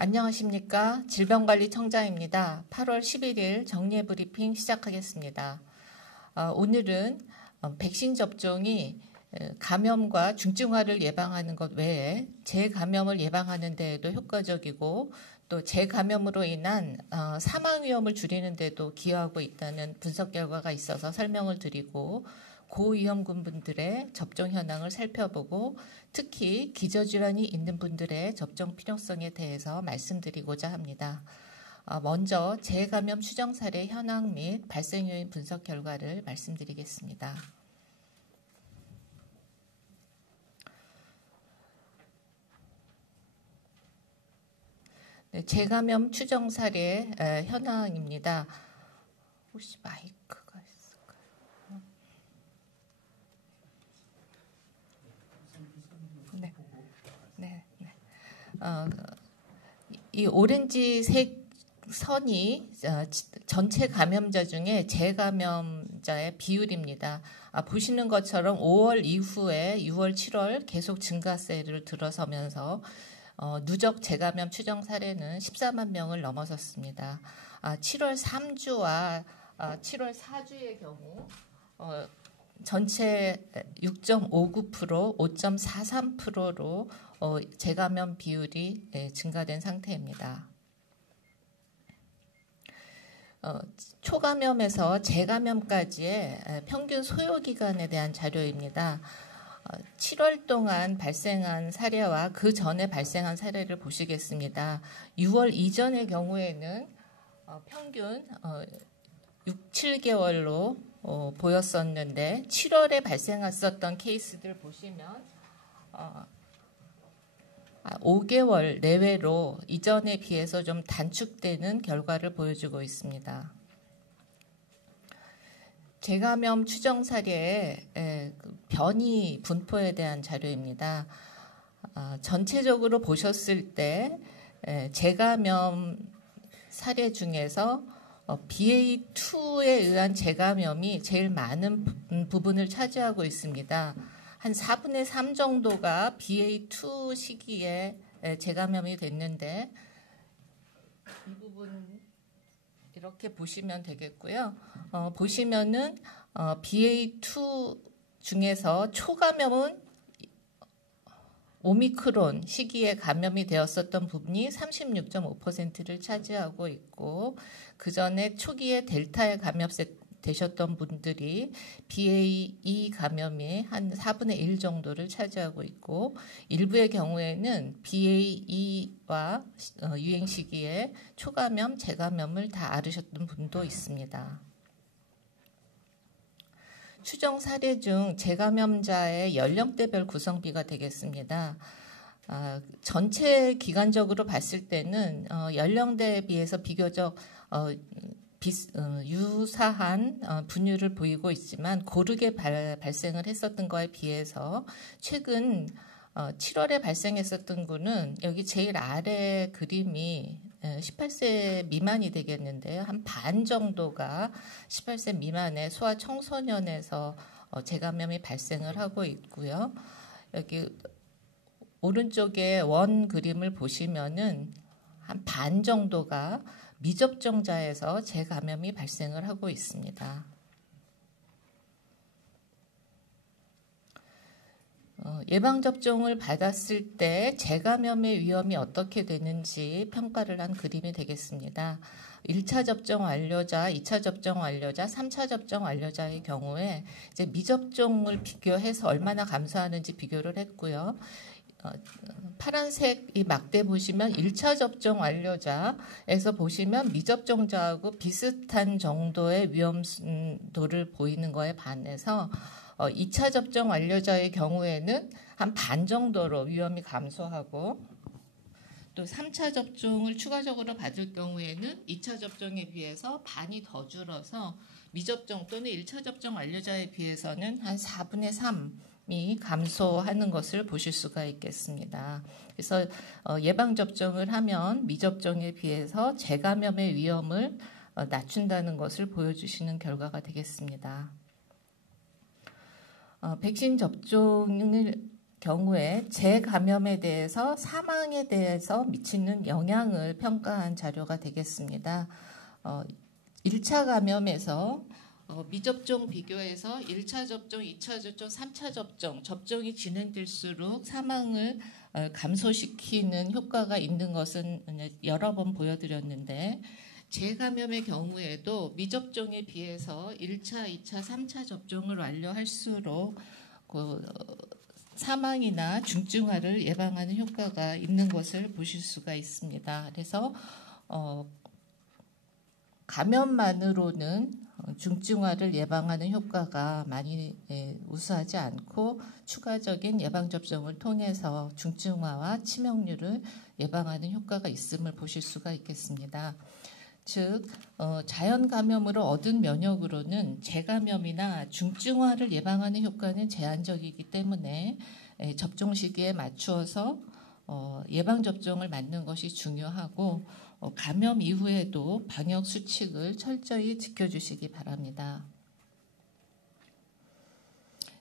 안녕하십니까. 질병관리청장입니다. 8월 11일 정례 브리핑 시작하겠습니다. 오늘은 백신 접종이 감염과 중증화를 예방하는 것 외에 재감염을 예방하는 데에도 효과적이고 또 재감염으로 인한 사망 위험을 줄이는 데도 기여하고 있다는 분석 결과가 있어서 설명을 드리고 고위험군 분들의 접종 현황을 살펴보고 특히 기저질환이 있는 분들의 접종 필요성에 대해서 말씀드리고자 합니다. 먼저 재감염 추정 사례 현황 및 발생 요인 분석 결과를 말씀드리겠습니다. 네, 재감염 추정 사례 현황입니다. 혹시 마이크가 있을까요? 네. 이 오렌지색 선이 전체 감염자 중에 재감염자의 비율입니다. 보시는 것처럼 5월 이후에 6월, 7월 계속 증가세를 들어서면서 누적 재감염 추정 사례는 14만 명을 넘어섰습니다. 7월 3주와 7월 4주의 경우 전체 6.59%, 5.43%로 재감염 비율이 증가된 상태입니다. 초감염에서 재감염까지의 평균 소요 기간에 대한 자료입니다. 7월 동안 발생한 사례와 그 전에 발생한 사례를 보시겠습니다. 6월 이전의 경우에는 평균 6, 7개월로 보였었는데 7월에 발생했었던 케이스들 보시면 5개월 내외로 이전에 비해서 좀 단축되는 결과를 보여주고 있습니다. 재감염 추정 사례의 변이 분포에 대한 자료입니다. 전체적으로 보셨을 때 재감염 사례 중에서 BA2에 의한 재감염이 제일 많은 부분을 차지하고 있습니다. 한 4분의 3 정도가 BA2 시기에 재감염이 됐는데 이 부분 이렇게 보시면 되겠고요. 보시면은 BA2 중에서 초감염은 오미크론 시기에 감염이 되었었던 부분이 36.5%를 차지하고 있고 그 전에 초기에 델타에 감염되셨던 분들이 BA2 감염이 한 4분의 1 정도를 차지하고 있고 일부의 경우에는 BA2와 유행 시기에 초감염, 재감염을 다 앓으셨던 분도 있습니다. 추정 사례 중 재감염자의 연령대별 구성비가 되겠습니다. 전체 기간적으로 봤을 때는 연령대에 비해서 비교적 유사한 분율을 보이고 있지만 고르게 발생을 했었던 거에 비해서 최근 7월에 발생했었던 분은 여기 제일 아래 그림이 18세 미만이 되겠는데요. 한 반 정도가 18세 미만의 소아 청소년에서 재감염이 발생을 하고 있고요. 여기 오른쪽에 원 그림을 보시면은 한 반 정도가 미접종자에서 재감염이 발생을 하고 있습니다. 예방접종을 받았을 때 재감염의 위험이 어떻게 되는지 평가를 한 그림이 되겠습니다. 1차 접종 완료자, 2차 접종 완료자, 3차 접종 완료자의 경우에 이제 미접종을 비교해서 얼마나 감소하는지 비교를 했고요. 파란색 이 막대 보시면 1차 접종 완료자에서 보시면 미접종자하고 비슷한 정도의 위험도를 보이는 거에 반해서 2차 접종 완료자의 경우에는 한 반 정도로 위험이 감소하고 또 3차 접종을 추가적으로 받을 경우에는 2차 접종에 비해서 반이 더 줄어서 미접종 또는 1차 접종 완료자에 비해서는 한 4분의 3이 감소하는 것을 보실 수가 있겠습니다. 그래서 예방접종을 하면 미접종에 비해서 재감염의 위험을 낮춘다는 것을 보여주시는 결과가 되겠습니다. 백신 접종을 경우에 재감염에 대해서 사망에 대해서 미치는 영향을 평가한 자료가 되겠습니다. 1차 감염에서 미접종 비교해서 1차 접종, 2차 접종, 3차 접종, 접종이 진행될수록 사망을 감소시키는 효과가 있는 것은 여러 번 보여드렸는데 재감염의 경우에도 미접종에 비해서 1차, 2차, 3차 접종을 완료할수록 사망이나 중증화를 예방하는 효과가 있는 것을 보실 수가 있습니다. 그래서 감염만으로는 중증화를 예방하는 효과가 많이 우수하지 않고 추가적인 예방접종을 통해서 중증화와 치명률을 예방하는 효과가 있음을 보실 수가 있겠습니다. 즉 자연 감염으로 얻은 면역으로는 재감염이나 중증화를 예방하는 효과는 제한적이기 때문에 접종 시기에 맞추어서 예방접종을 맞는 것이 중요하고 감염 이후에도 방역 수칙을 철저히 지켜주시기 바랍니다.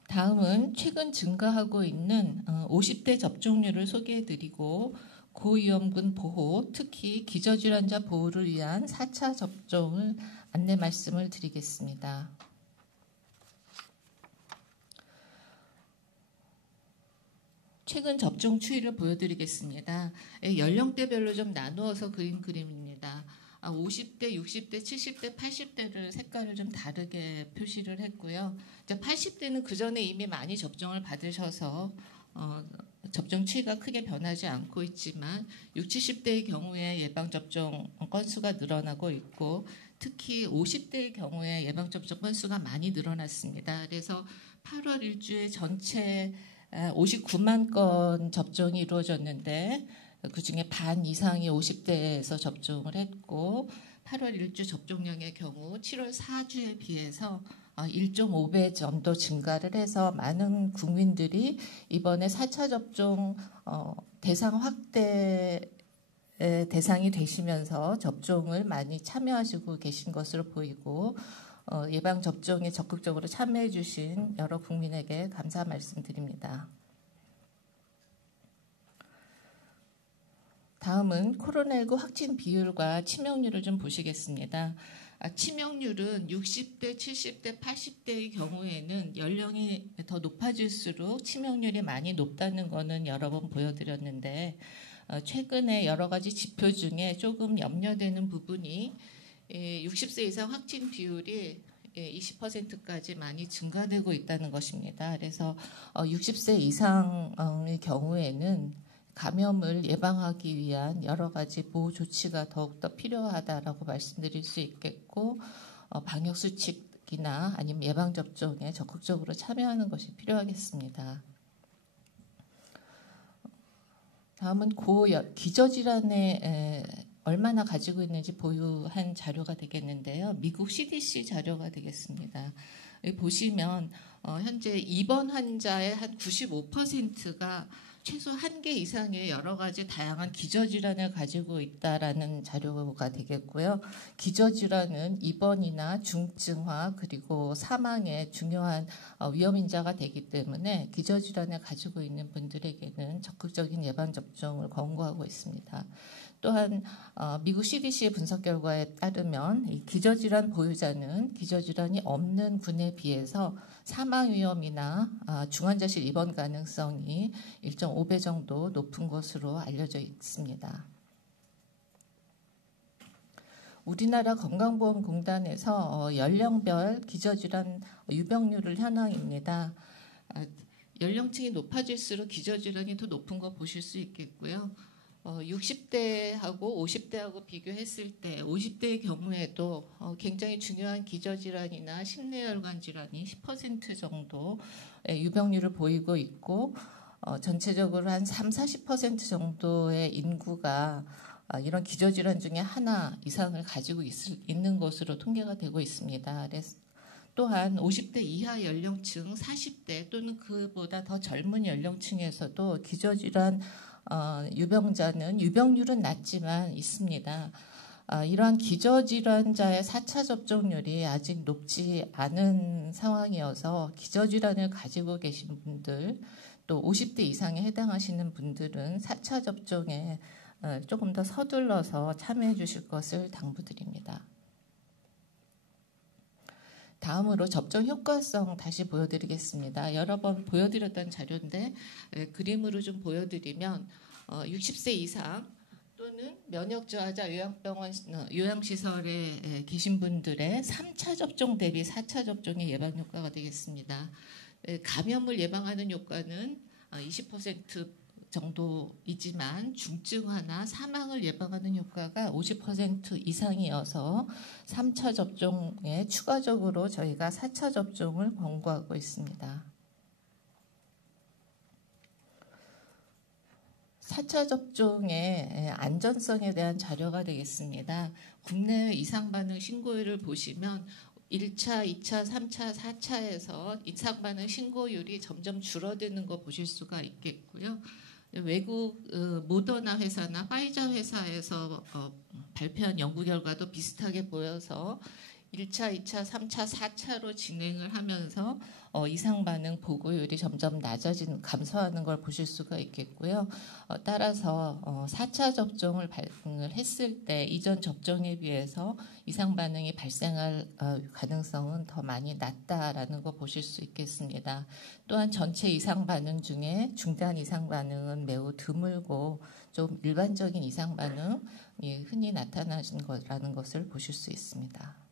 다음은 최근 증가하고 있는 50대 접종률을 소개해드리고 고위험군 보호, 특히 기저질환자 보호를 위한 4차 접종을 안내 말씀을 드리겠습니다. 최근 접종 추이를 보여드리겠습니다. 연령대별로 좀 나누어서 그린 그림입니다. 50대, 60대, 70대, 80대를 색깔을 좀 다르게 표시를 했고요. 80대는 그 전에 이미 많이 접종을 받으셔서 접종 추이가 크게 변하지 않고 있지만 60, 70대의 경우에 예방접종 건수가 늘어나고 있고 특히 50대의 경우에 예방접종 건수가 많이 늘어났습니다. 그래서 8월 일주에 전체 59만 건 접종이 이루어졌는데 그중에 반 이상이 50대에서 접종을 했고 8월 일주 접종량의 경우 7월 4주에 비해서 1.5배 정도 증가를 해서 많은 국민들이 이번에 4차 접종 대상 확대 대상이 되시면서 접종을 많이 참여하시고 계신 것으로 보이고 예방접종에 적극적으로 참여해 주신 여러 국민에게 감사 말씀드립니다. 다음은 코로나19 확진 비율과 치명률을 좀 보시겠습니다. 치명률은 60대, 70대, 80대의 경우에는 연령이 더 높아질수록 치명률이 많이 높다는 것은 여러 번 보여드렸는데 최근에 여러 가지 지표 중에 조금 염려되는 부분이 60세 이상 확진 비율이 20%까지 많이 증가되고 있다는 것입니다. 그래서 60세 이상의 경우에는 감염을 예방하기 위한 여러 가지 보호 조치가 더욱더 필요하다라고 말씀드릴 수 있겠고 방역 수칙이나 아니면 예방 접종에 적극적으로 참여하는 것이 필요하겠습니다. 다음은 기저질환에 얼마나 가지고 있는지 보유한 자료가 되겠는데요. 미국 CDC 자료가 되겠습니다. 여기 보시면 현재 입원 환자의 한 95%가 최소 1개 이상의 여러 가지 다양한 기저질환을 가지고 있다라는 자료가 되겠고요. 기저질환은 입원이나 중증화 그리고 사망의 중요한 위험인자가 되기 때문에 기저질환을 가지고 있는 분들에게는 적극적인 예방접종을 권고하고 있습니다. 또한 미국 CDC의 분석 결과에 따르면 이 기저질환 보유자는 기저질환이 없는 군에 비해서 사망 위험이나 중환자실 입원 가능성이 1.5배 정도 높은 것으로 알려져 있습니다. 우리나라 건강보험공단에서 연령별 기저질환 유병률을 현황입니다. 연령층이 높아질수록 기저질환이 더 높은 거 보실 수 있겠고요. 60대하고 50대하고 비교했을 때 50대의 경우에도 굉장히 중요한 기저질환이나 심내혈관 질환이 10% 정도 유병률을 보이고 있고 전체적으로 한 30-40% 정도의 인구가 이런 기저질환 중에 하나 이상을 가지고 있는 것으로 통계가 되고 있습니다. 그래서 또한 50대 이하 연령층 40대 또는 그보다 더 젊은 연령층에서도 기저질환 유병자는 유병률은 낮지만 있습니다. 이러한 기저질환자의 4차 접종률이 아직 높지 않은 상황이어서 기저질환을 가지고 계신 분들 또 50대 이상에 해당하시는 분들은 4차 접종에 조금 더 서둘러서 참여해 주실 것을 당부드립니다. 다음으로 접종 효과성 다시 보여드리겠습니다. 여러 번 보여드렸던 자료인데 그림으로 좀 보여드리면 60세 이상 또는 면역 저하자 요양병원 요양시설에 계신 분들의 3차 접종 대비 4차 접종의 예방 효과가 되겠습니다. 감염을 예방하는 효과는 20% 정도이지만 중증화나 사망을 예방하는 효과가 50% 이상이어서 3차 접종에 추가적으로 저희가 4차 접종을 권고하고 있습니다. 4차 접종의 안전성에 대한 자료가 되겠습니다. 국내 이상 반응 신고율을 보시면 1차, 2차, 3차, 4차에서 이상 반응 신고율이 점점 줄어드는 거 보실 수가 있겠고요. 외국 모더나 회사나 파이자 회사에서 발표한 연구 결과도 비슷하게 보여서 1차, 2차, 3차, 4차로 진행을 하면서 이상 반응 보고율이 점점 감소하는 걸 보실 수가 있겠고요. 따라서 4차 접종을 했을 때 이전 접종에 비해서 이상 반응이 발생할 가능성은 더 많이 낮다라는 거 보실 수 있겠습니다. 또한 전체 이상 반응 중에 중단 이상 반응은 매우 드물고 좀 일반적인 이상 반응이 흔히 나타나는 거라는 것을 보실 수 있습니다.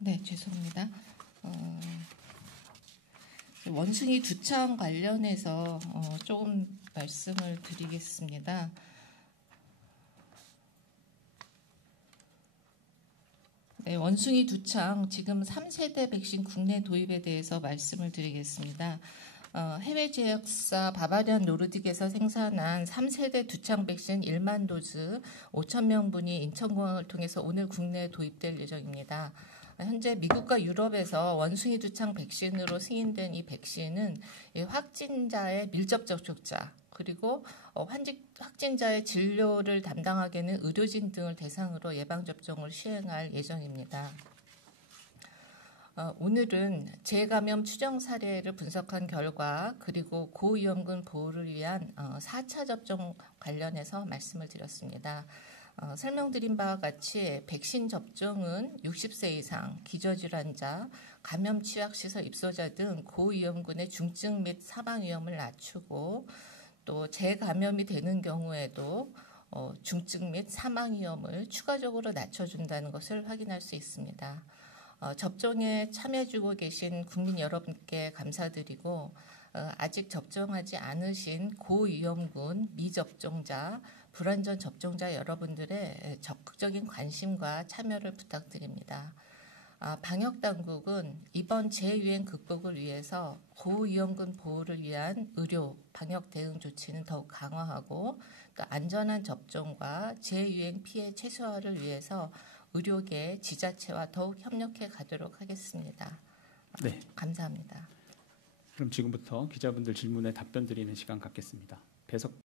네, 죄송합니다. 원숭이 두창 관련해서 조금 말씀을 드리겠습니다. 네, 원숭이 두창 지금 3세대 백신 국내 도입에 대해서 말씀을 드리겠습니다. 해외 제약사 바바리안 노르딕에서 생산한 3세대 두창 백신 1만 도즈 5,000명분이 인천공항을 통해서 오늘 국내에 도입될 예정입니다. 현재 미국과 유럽에서 원숭이 두창 백신으로 승인된 이 백신은 확진자의 밀접 접촉자 그리고 확진자의 진료를 담당하게 되는 의료진 등을 대상으로 예방접종을 시행할 예정입니다. 오늘은 재감염 추정 사례를 분석한 결과 그리고 고위험군 보호를 위한 4차 접종 관련해서 말씀을 드렸습니다. 설명드린 바와 같이 백신 접종은 60세 이상, 기저질환자, 감염 취약시설 입소자 등 고위험군의 중증 및 사망 위험을 낮추고 또 재감염이 되는 경우에도 중증 및 사망 위험을 추가적으로 낮춰준다는 것을 확인할 수 있습니다. 접종에 참여해주고 계신 국민 여러분께 감사드리고 아직 접종하지 않으신 고위험군 미접종자, 불완전 접종자 여러분들의 적극적인 관심과 참여를 부탁드립니다. 방역당국은 이번 재유행 극복을 위해서 고위험군 보호를 위한 의료, 방역 대응 조치는 더욱 강화하고 또 안전한 접종과 재유행 피해 최소화를 위해서 의료계, 지자체와 더욱 협력해 가도록 하겠습니다. 네. 감사합니다. 그럼 지금부터 기자분들 질문에 답변 드리는 시간 갖겠습니다. 배석